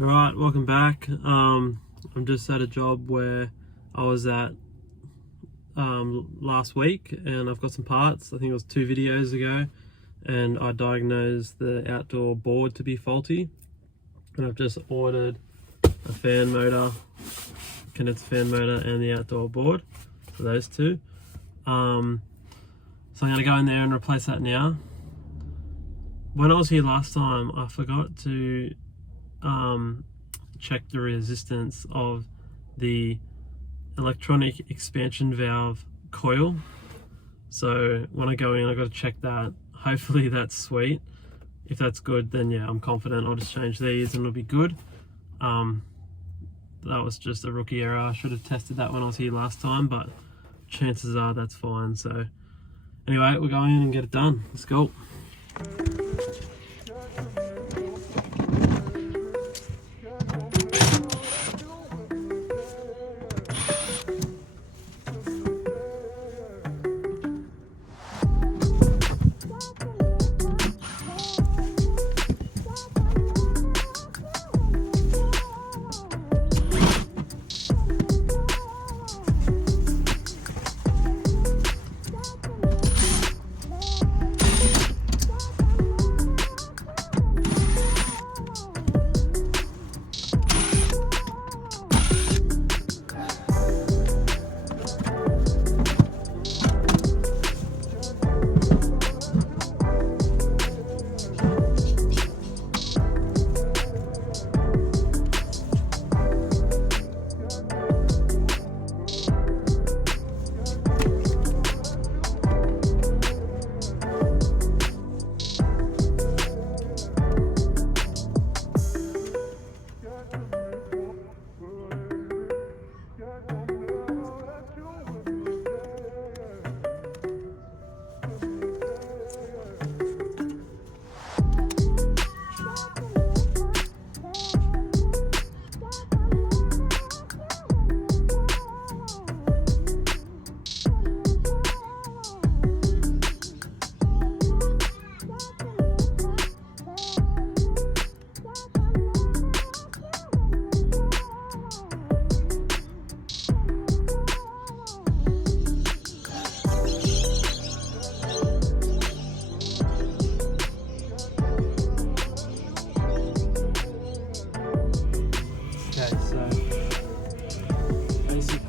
Alright, welcome back. I'm just at a job where I was at last week, and I've got some parts. I think it was 2 videos ago, and I diagnosed the outdoor board to be faulty, and I've just ordered a fan motor, condenser fan motor, and the outdoor board for those two. So I'm going to go in there and replace that now. When I was here last time, I forgot to check the resistance of the electronic expansion valve coil. So when I go in, I got to check that. Hopefully that's sweet. If that's good, then yeah, I'm confident I'll just change these and it'll be good. That was just a rookie error. I should have tested that when I was here last time, but chances are that's fine. So anyway, we'll go in and get it done. Let's go.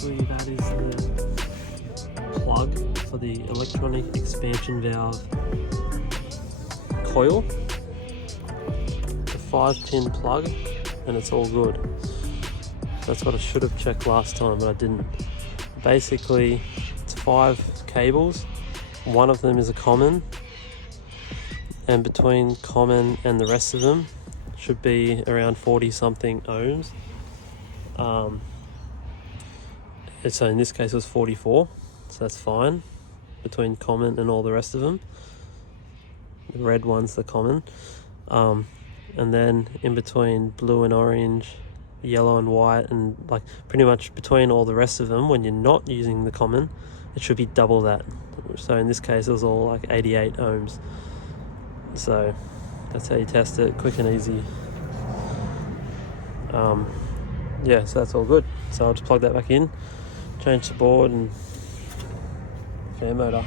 That is the plug for the electronic expansion valve coil. The 5-pin plug, and it's all good. That's what I should have checked last time, but I didn't. Basically, it's 5 cables. One of them is a common, and between common and the rest of them should be around 40 something ohms. So in this case it was 44, so that's fine between common and all the rest of them. The red one's the common, and then in between blue and orange, yellow and white, and like pretty much between all the rest of them, when you're not using the common, it should be double that. So in this case it was all like 88 ohms. So that's how you test it, quick and easy. Yeah, so that's all good. So I'll just plug that back in, change the board and fan motor.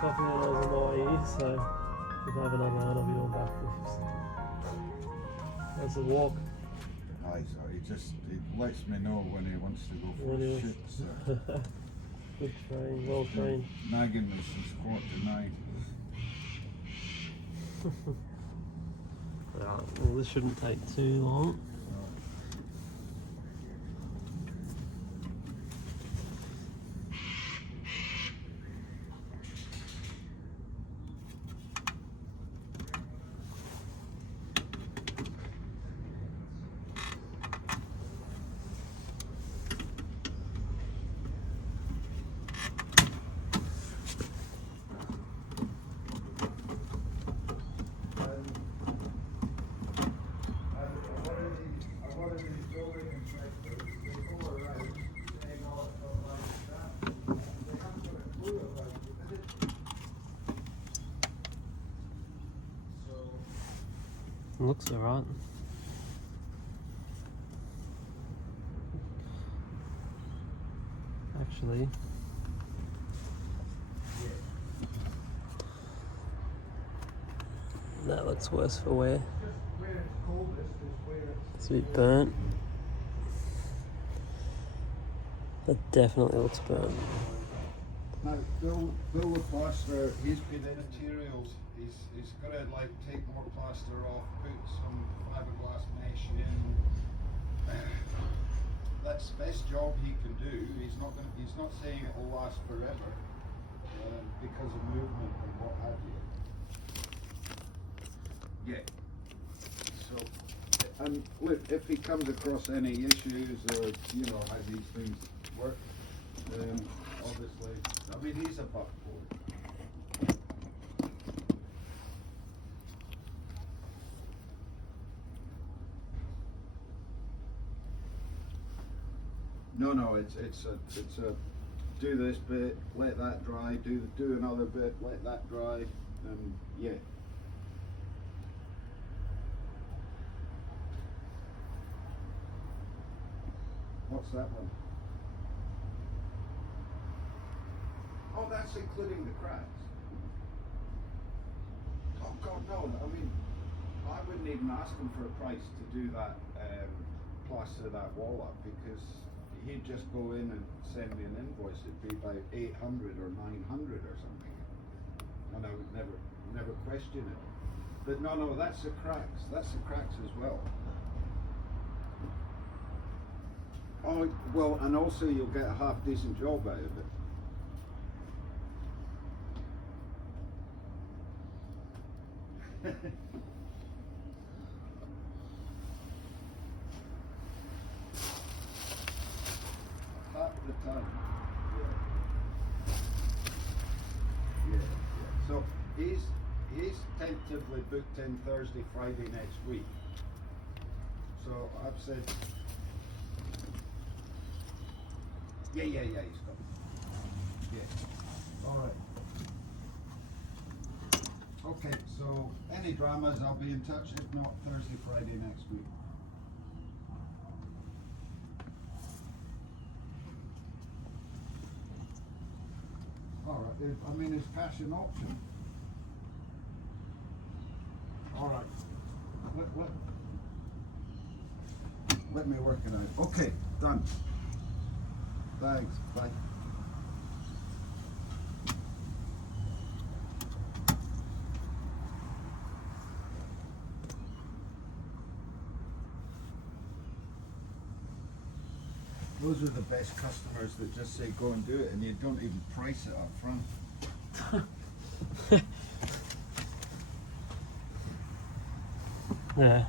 coffee when I was in Hawaii, so if I have another one, I'll be doing backflips. That's a walk. Aye, so he lets me know when he wants to go for a shit. So. Good train, well trained. Nagging me since 8:45. Well, this shouldn't take too long. Looks alright. Actually, that looks worse for wear. It's a bit burnt. That definitely looks burnt. Now, Bill the plaster, he's been in materials. He's got to like take more plaster off, put some fiberglass mesh in. That's the best job he can do. He's not saying it will last forever because of movement and what have you. Yeah. So, and look, if he comes across any issues or how these things work, obviously, I mean he's a buck boy. No, it's a do this bit, let that dry, do another bit, let that dry, and yeah. What's that one? Oh, that's including the cracks. Oh God, no! I mean, I wouldn't even ask him for a price to do that, plaster that wall up, because he'd just go in and send me an invoice. It'd be about 800 or 900 or something, and I would never question it. But no, that's the cracks. That's the cracks as well. Oh well, and also you'll get a half decent job out of it. Half the time. Yeah. So he's tentatively booked in Thursday, Friday next week. So I've said, yeah, he's coming. Yeah. All right. Okay, so any dramas, I'll be in touch. If not, Thursday, Friday next week. All right. I mean, is cash an option? All right. Let me work it out. Okay, done. Thanks. Bye. Those are the best customers that just say go and do it, and you don't even price it up front. Yeah.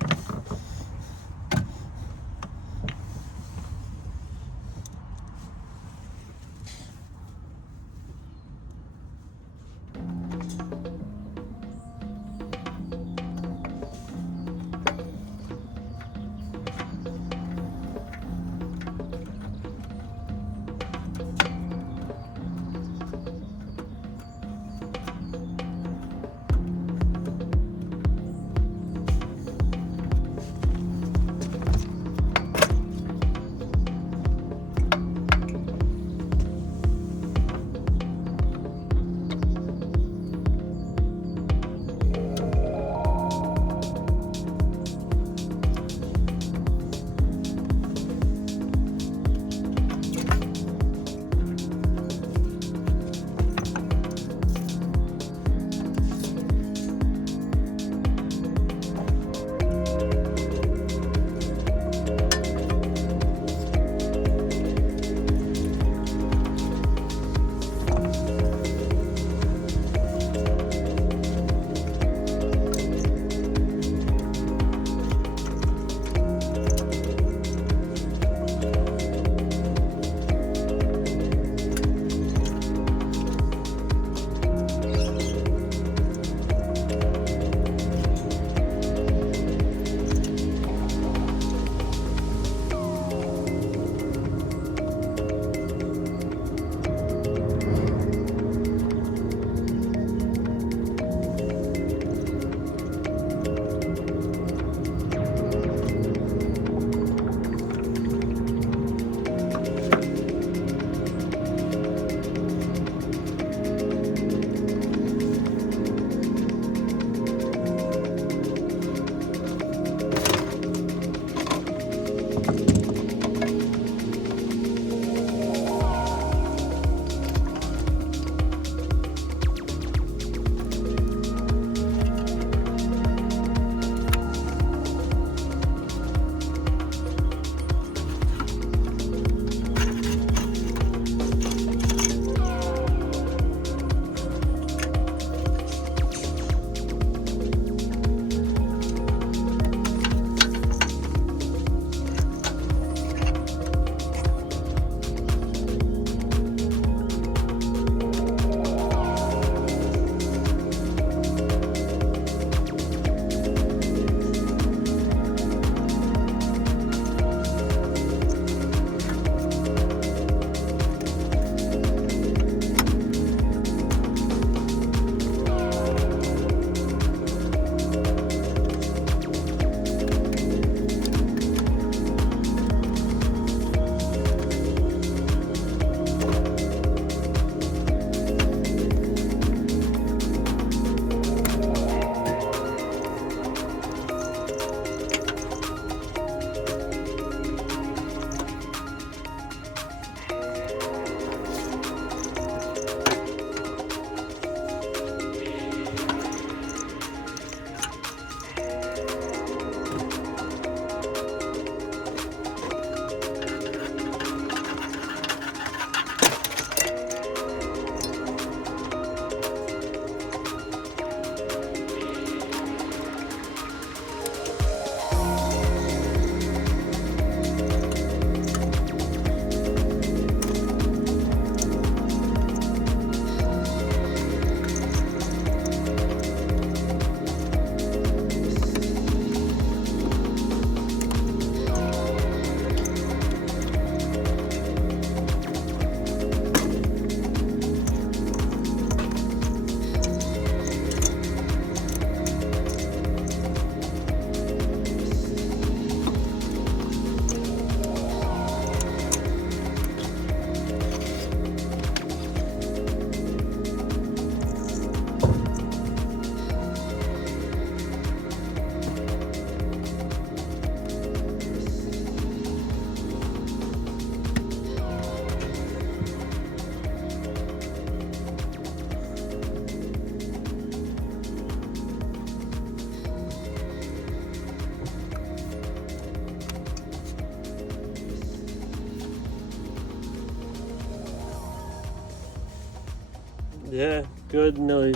Yeah, good. Nearly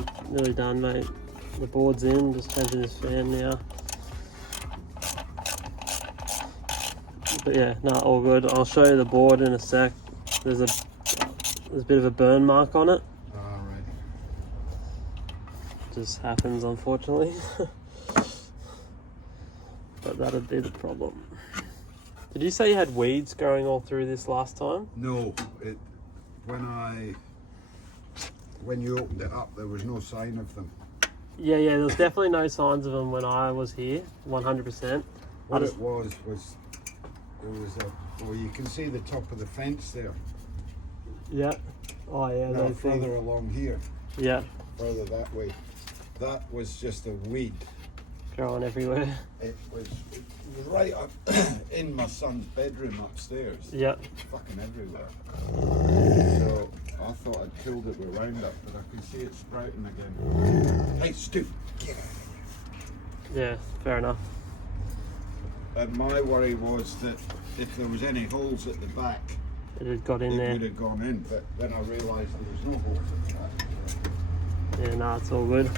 done, mate. The board's in. Just changing this fan now. But yeah, no, all good. I'll show you the board in a sec. There's a bit of a burn mark on it. Alright. Just happens, unfortunately. But that'd be the problem. Did you say you had weeds growing all through this last time? No, when you opened it up, there was no sign of them. Yeah, there was definitely no signs of them when I was here, 100%. What it was there was well, you can see the top of the fence there. Yeah. Oh yeah, No, those further things. along here, Yeah, further that way. That was just a weed. growing everywhere. It was right up in my son's bedroom upstairs. Yeah. Fucking everywhere. So I thought I'd killed it with Roundup, but I can see it sprouting again. Hey, Stu, get out of here. Yeah, fair enough. And my worry was that if there was any holes at the back, It had got in it there. would have gone in. But then I realised there was no holes at the back. So. Yeah, nah, it's all good.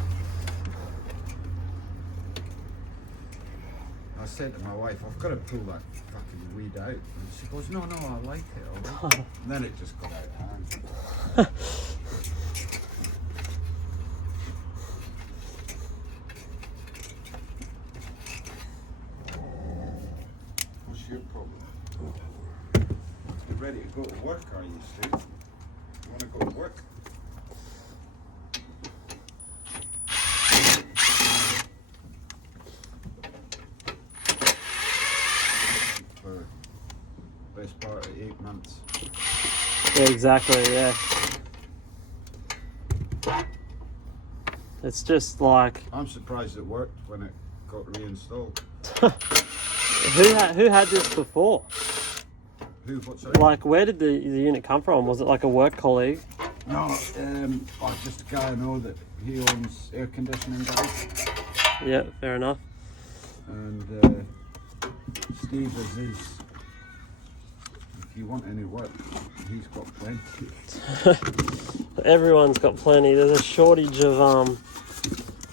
I said to my wife, I've got to pull that fucking weed out. And she goes, no, I like it. I like it. And then it just got out of hand. What's your problem? You're ready to go to work, are you, Stu? You want to go to work? For best part of 8 months. Yeah, exactly, yeah. It's just like, I'm surprised it worked when it got reinstalled. who had this before? Who? What's that? Like, where did the unit come from? Was it like a work colleague? No, just a guy I know that he owns air conditioning guys, Yeah, fair enough. and Steve is his. If you want any work, he's got plenty. Everyone's got plenty. There's a shortage of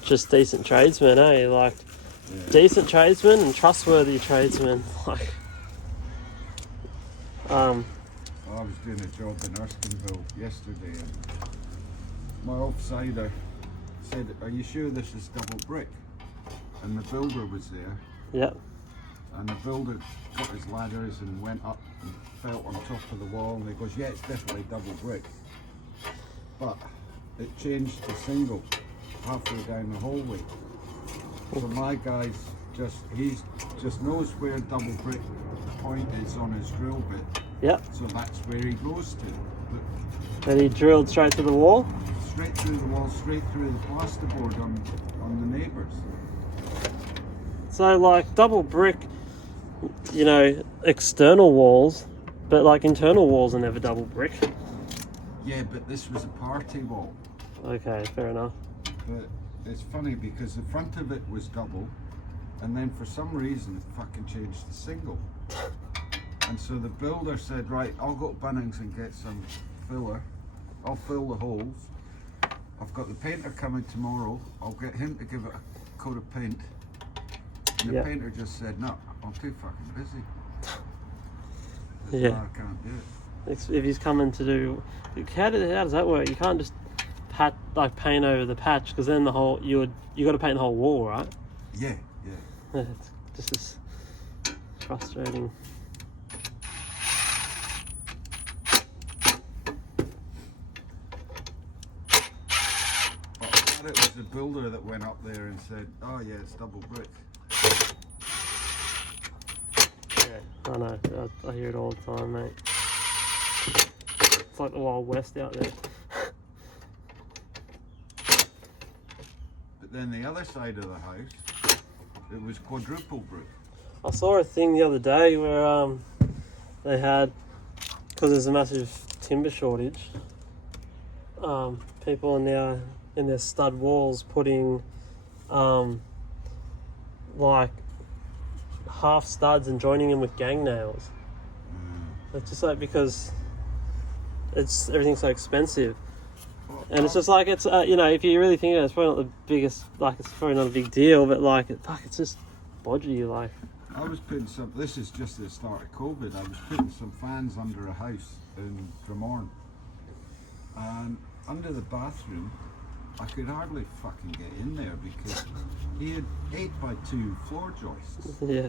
just decent tradesmen, eh? Like, Yeah. decent tradesmen and trustworthy tradesmen. Like, I was doing a job in Erskineville yesterday, and my offsider said, "Are you sure this is double brick?" And the builder was there, yeah, and the builder got his ladders and went up and felt on top of the wall, and he goes, "Yeah, it's definitely double brick." But it changed to single halfway down the hallway. So my guy's he just knows where double brick point is on his drill bit. yeah. So that's where he goes to. But And he drilled straight to the wall. straight through the wall, straight through the plasterboard on the neighbours. So, like, double brick, you know, external walls, but like internal walls are never double brick. Yeah, but this was a party wall. Okay, fair enough. But it's funny because the front of it was double, and then for some reason it fucking changed to single. And so the builder said, right, I'll go to Bunnings and get some filler. I'll fill the holes. I've got the painter coming tomorrow. I'll get him to give it a coat of paint. And the Yeah. painter just said, no, I'm too fucking busy. Yeah. I can't do it. If he's coming to do, how does that work? You can't just paint over the patch, because then the whole you got to paint the whole wall, right? Yeah. It's just as frustrating. But it was the builder that went up there and said, oh yeah, it's double brick. Yeah, I know. I hear it all the time, mate. It's like the Wild West out there. But then the other side of the house, it was quadruple brick. I saw a thing the other day where they had, because there's a massive timber shortage, people in their stud walls putting like half studs and joining them with gang nails. It's just like, because everything's so expensive. Well, And it's just like, it's you know, if you really think of it, it's probably not the biggest, like, it's probably not a big deal, but like, fuck, it's just bodgy, like. I was putting some, this is just the start of COVID, I was putting some fans under a house in Drumorn. And under the bathroom, I could hardly fucking get in there because he had 8x2 floor joists. Yeah.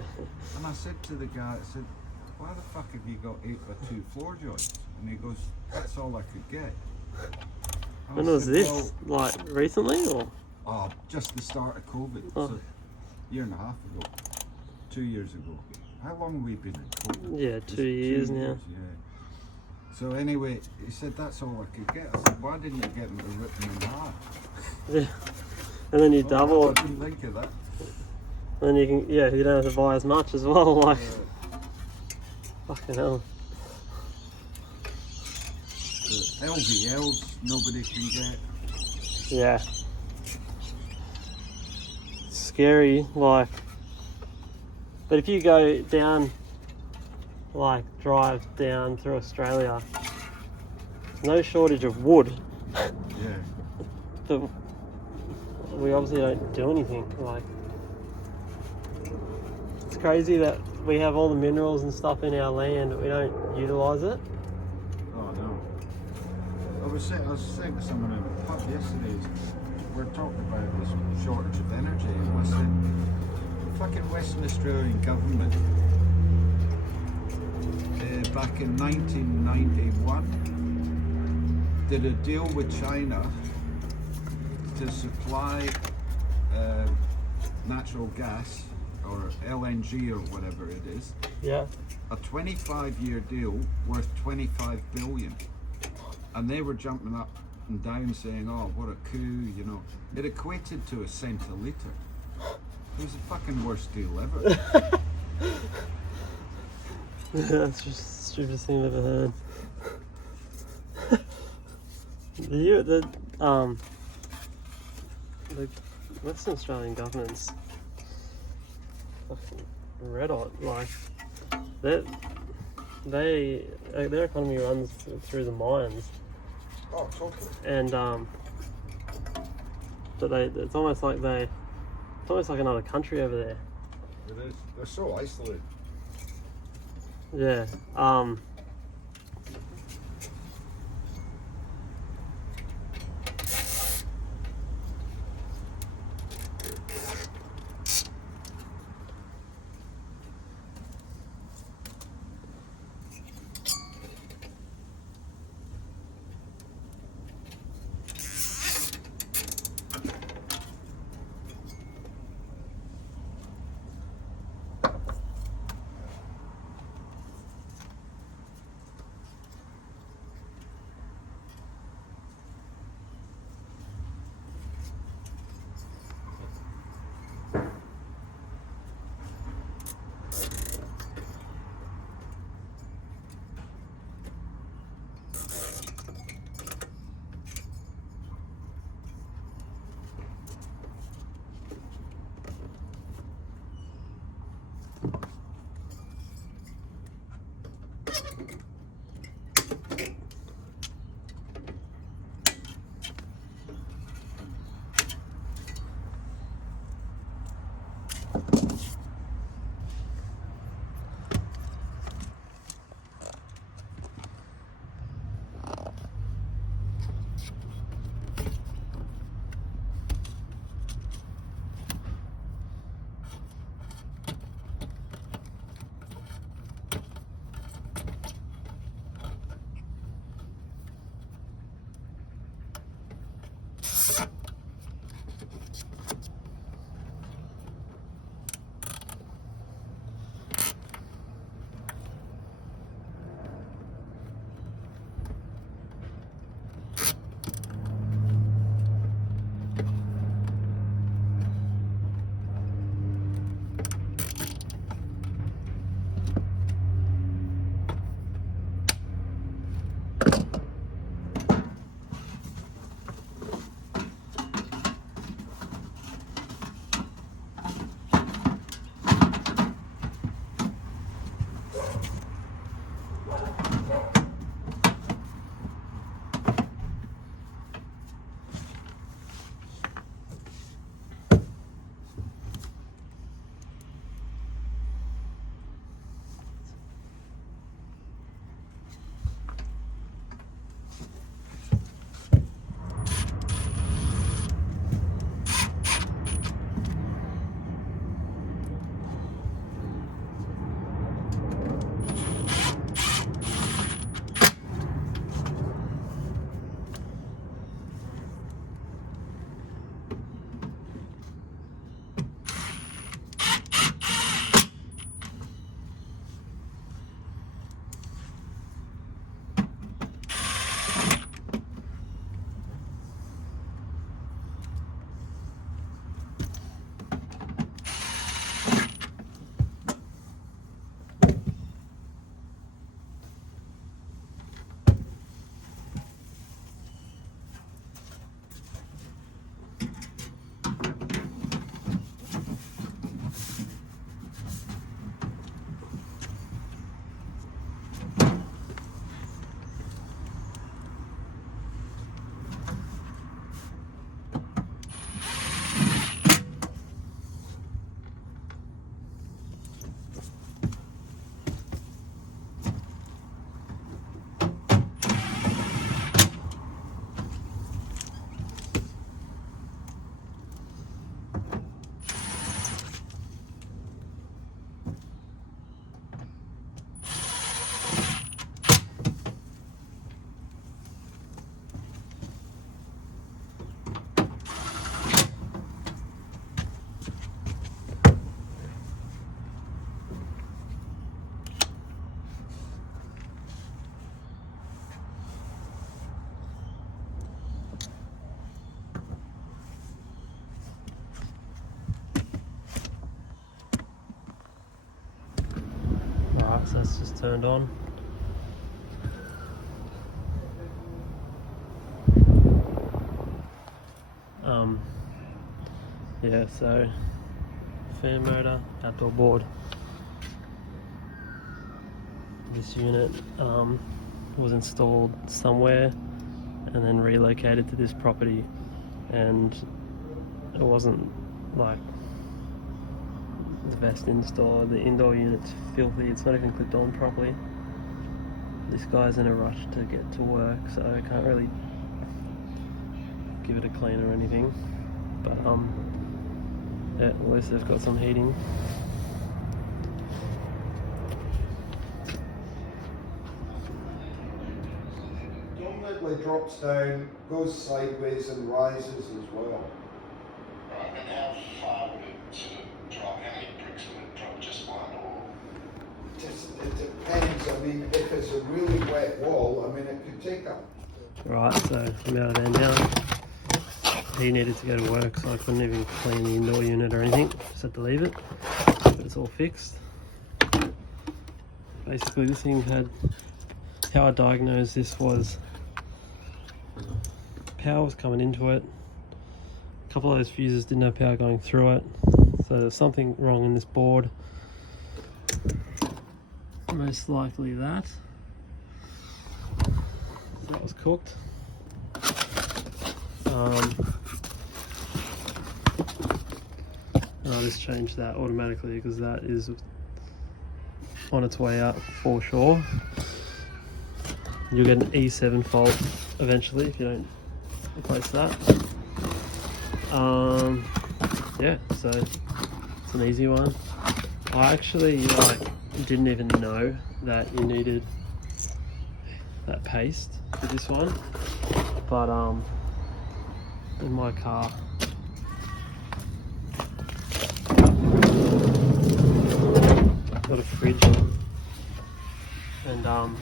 And I said to the guy, I said, why the fuck have you got 8x2 floor joists? And he goes, that's all I could get. And When I was said, this? "Well, Like, recently, or? oh, just the start of COVID. Oh. So, year and a half ago. 2 years ago. How long have we been in COVID? Yeah, It's 2 years now. Yeah. So anyway, he said that's all I could get. I said, why didn't you get me to rip them in half? Yeah. And then you double I it. didn't think of that. Then you can, yeah, you don't have to buy as much as well, like, fucking hell. The LVLs nobody can get. Yeah. Scary, like. But if you go down, like, drive down through Australia, no shortage of wood. Yeah. But we obviously don't do anything, like. It's crazy that we have all the minerals and stuff in our land, but we don't utilise it. Oh no. I was saying to someone in the pub yesterday, we're talking about this shortage of energy, and I said, the fucking Western Australian government, back in 1991, did a deal with China to supply natural gas, or LNG or whatever it is, Yeah. a 25-year deal worth 25 billion. And they were jumping up and down saying, oh, what a coup, you know. It equated to $0.01 a litre. It was the fucking worst deal ever. That's just the stupidest thing I've ever heard. The Western Australian government's fucking red hot. Like, their economy runs through the mines, Oh, totally. and but it's almost like another country over there. It is. They're so isolated. Yeah. Alright, so that's just turned on. Yeah, so fan motor, outdoor board. This unit was installed somewhere and then relocated to this property, and it wasn't like the best install. The indoor unit's filthy, it's not even clipped on properly. This guy's in a rush to get to work, so I can't really give it a clean or anything, but yeah, at least they've got some heating. Normally drops down, goes sideways and rises as well. Right, and how far would it sort of drop? How many bricks would it drop? Just one, or? It depends. I mean, if it's a really wet wall, I mean, it could take up. Right, so I'm out of there now. He needed to go to work, so I couldn't even clean the indoor unit or anything. Just had to leave it, but it's all fixed. Basically, this thing had, how I diagnosed this was power was coming into it. A couple of those fuses didn't have power going through it, so there's something wrong in this board. Most likely that. So that was cooked. I'll just change that automatically because that is on its way out for sure. You'll get an E7 fault eventually if you don't replace that. Yeah, so it's an easy one. I actually didn't even know that you needed that paste for this one, but in my car got a fridge, and I've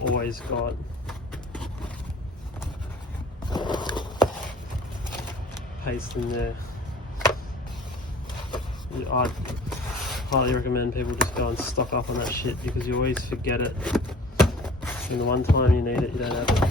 always got paste in there. I'd highly recommend people just go and stock up on that shit because you always forget it, and the one time you need it, you don't have it.